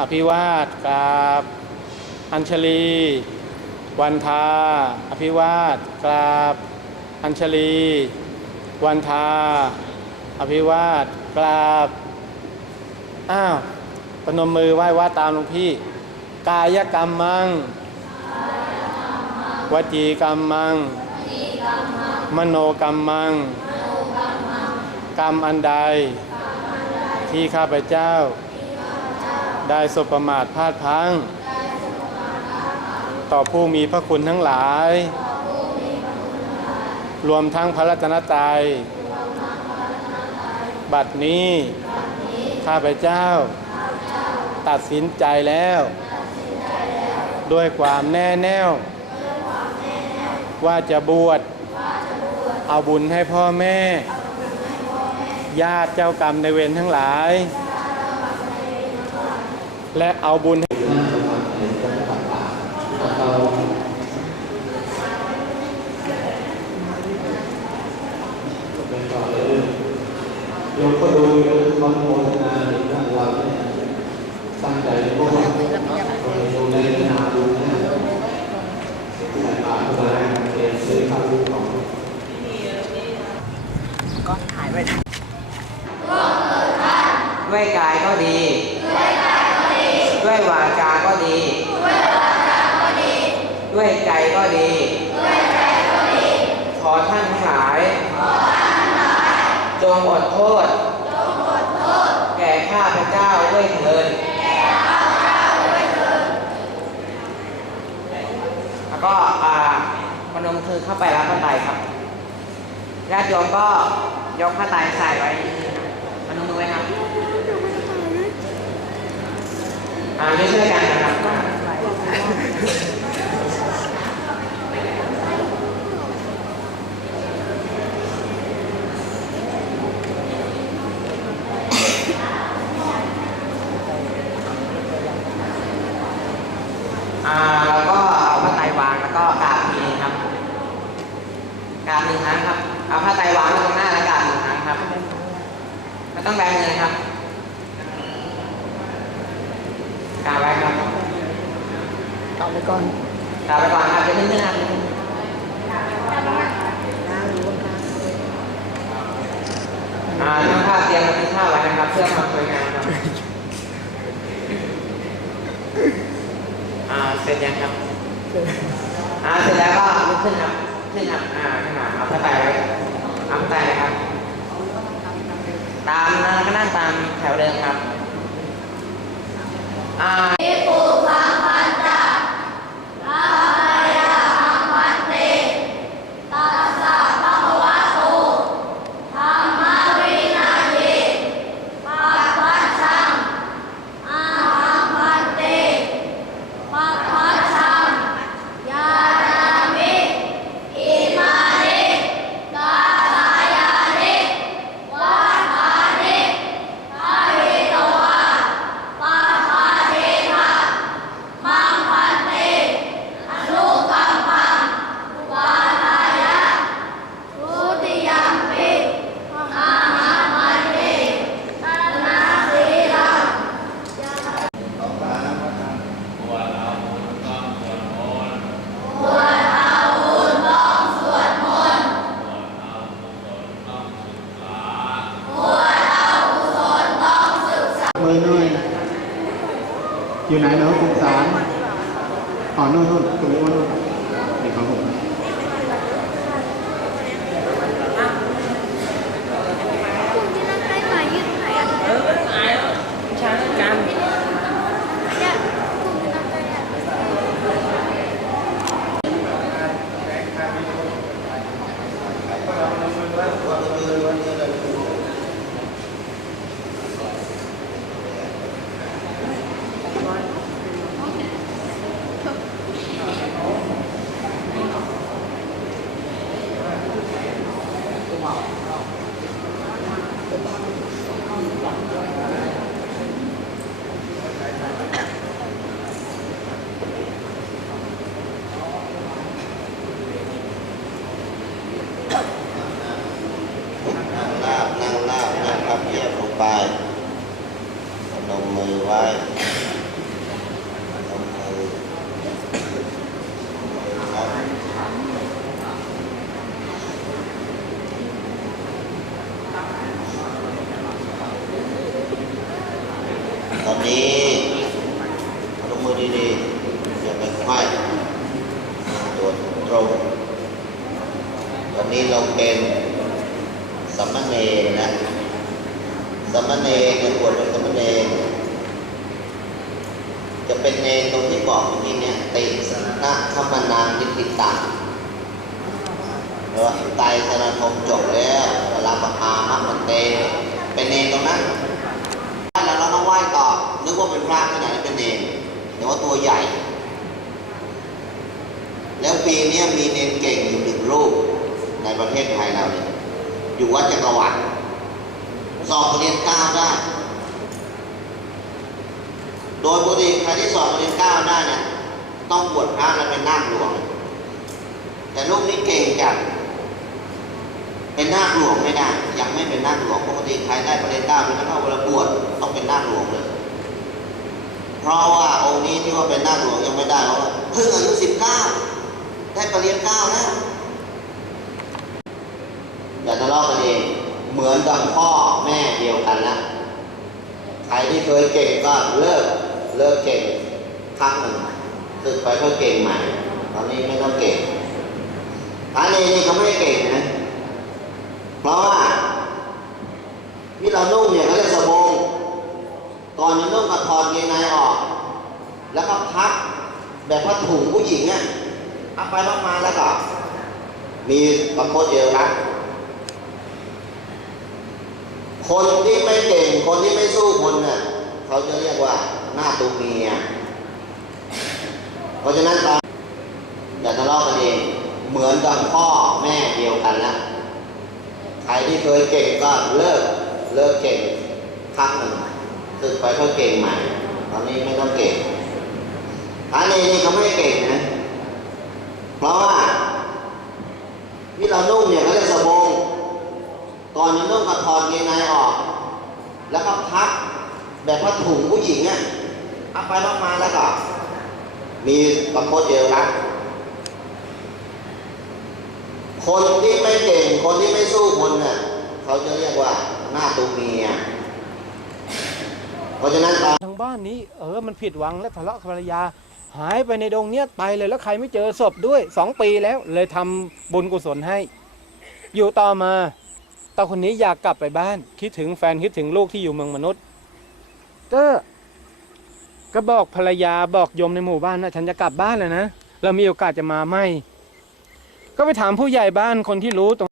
อภิวาทกราบ อัญชลี วันทา อภิวาทกราบ อัญชลี วันทา อภิวาทกราบ อ้าวปนมมือไหว้ว่าตามหลวงพี่ กายกรรมมัง วจีกรรมมัง มโนกรรมมัง กรรมอันใด ที่ข้าพเจ้า ได้สบประมาทพลาดพัง ต่อผู้มีพระคุณทั้งหลาย รวมทั้งพระรัตนตรัยบัดนี้ ข้าพเจ้า ตัดสินใจแล้ว ด้วยความแน่แน่ว ว่าจะบวช เอาบุญให้พ่อแม่ ญาติเจ้ากรรมในเวรทั้งหลาย และเอาบุญให้โยมก็ดูโยมคอนโมทนาในทั้งวันเนี่ยตั้งใจเพราะว่าดูในนาดูนะใส่บาตรเข้ามาเรียนซื้อข้าวลูกของก็ถ่ายไว้ได้ ด้วยกายก็ดี ด้วยวาจาก็ดี ด้วยใจก็ดี ขอท่านทั้งหลายจงอดโทษแก่ข้าพเจ้าด้วยเถิดแล้วก็อ่าพนมคือเข้าไปรับพระไตรครับญาติโยมก็ยกพระไตรใส่ไว้นี่ครับพนมมือไว้ครับ อ่า ไม่ใช่วยกันนะครับอ่าแล้วก็เอาผ้าไตรวางแล้วก็กราบทีนึงครับกราบหนึ่งครั้งครับเอาผ้าไตรวางไว้ตรงหน้าแล้วกราบหนึ่งครั้งครับไม่ต้องแบงเลยครับกราบไว้ครับ ต่อไปก่อนกราไปก่อนครับเดี๋ยวนิดนึงอ่าทั้งภาพเตรียมกับที่ข้าไว้นะครับเพื่อความสวยงามครับอ่าเสร็จยังครับอ่าเสร็จแล้วก็ลุกขึ้นครับขึ้นครับอ่าขึ้นมาเอาผ้าไตรไว้เอาผ้าไตรเลครับ ตามนั่งก็นั่งตามแถวเดิมครับอ่า ปักพัชชังยานามิอิมานิกาลายานิวัฏฐานิภาวิตวาปาปาเทธ อยู่ไหนเนาะคุณสาร อ๋อนู่นนู่นตรงนี้ว่านู่นนี่ครับผม คุณที่นั่งใกล้ไหนยืนไหนอะ เอออายแล้วช้างกัน เนี่ยคุณที่นั่งใกล้อะ นั่งลาบนั่งลา บนั่งพับเพียบลงไปนมมือไว้นมมือตอนนี้นมมือดีๆอย่าไปไขว้ตัวตรง ตอนนี้เราเป็นสามเณร นะสมเณรเนี่ยบวชเป็นสามเณรจะเป็นเนรตรงที่บอกเมื่อกี้เนี่ยติสนะขมานางนิติตังหรือว่าไตรสนคมจบแล้วเวลาประพามักมันเตเป็นเนรตรงนั้นแล้วเราต้องไหว้ต่อนึกว่าเป็นพระที่ไหนเป็นเนรแต่ว่าตัวใหญ่ แล้วปีนี้มีเนรเก่งอยู่หนึ่งรูปในประเทศไทยเราเนี่ยอยู่วัดจักรวรรดิ สอบเรียนเก้าได้ โดยปกติใครที่สอบเรียนเก้าได้เนี่ยต้องบวชพระและเป็นนาคหลวง แต่รูปนี้เก่งจัดเป็นนาคหลวงไม่ได้ ยังไม่เป็นนาคหลวงปกติใครได้ปริญญาเก้าเป็นนักเข้าเวลาบวชต้องเป็นนาคหลวงเลย เพราะว่าองค์นี้ที่ว่าเป็นนาคหลวงยังไม่ได้เพราะว่าเพิ่งอายุสิบเก้าได้ปริญญาเก้าแล้ว อย่าทะเลาะกันเอง เหมือนกับพ่อแม่เดียวกันนะใครที่เคยเก่งก็เลิกเลิกเก่งพักหนึ่งสึกไปก็เก่งใหม่ ตอนนี้ไม่ต้องเก่งอันนี้นี่เขาไม่ได้เก่งนะ เพราะว่าที่เรานุ่งเนี่ยเขาเรียกสบงก่อนจะนุ่งก็ถอดเกงในออก แล้วก็พับแบบผ้าถุงผู้หญิงเนี่ยเอาไปพับมาแล้วก็มีประโคตเดียวนะ คนที่ไม่เก่ง คนที่ไม่สู้คนเนี่ยเขาจะเรียกว่าหน้าตูเมีย เพราะฉะนั้นตอนอย่าทะเลาะกันเองเหมือนกับพ่อแม่เดียวกันนะใครที่เคยเก่งก็เลิกเลิกเก่งพักหนึ่งสึกไปก็เก่งใหม่ ตอนนี้ไม่ต้องเก่งอันนี้นี่เขาไม่เก่งนะ เพราะว่า ที่เรานุ่งเนี่ยเขาเรียกสบง ก่อนจะนุ่งก็ถอดเกงในออก แล้วก็พับแบบผ้าถุงผู้หญิงเนี่ยเอาไปพับมาแล้วก็ มีประโคตเดียวนะคนที่ไม่เก่ง คนที่ไม่สู้คนเนี่ยเขาจะเรียกว่าหน้าตูเมีย เพราะฉะนั้นตอนทางบ้านนี้เออมันผิดหวังและทะเลาะกับภรรยา หายไปในดงเนี้ยไปเลยแล้วใครไม่เจอศพด้วยสองปีแล้วเลยทำบุญกุศลให้ อยู่ต่อมา ตาคนนี้อยากกลับไปบ้าน คิดถึงแฟนคิดถึงลูกที่อยู่เมืองมนุษย์ ก็ก็บอกภรรยาบอกโยมในหมู่บ้านนะฉันจะกลับบ้านแล้วนะ เรามีโอกาสจะมาไหมก็ไปถามผู้ใหญ่บ้านคนที่รู้ตรง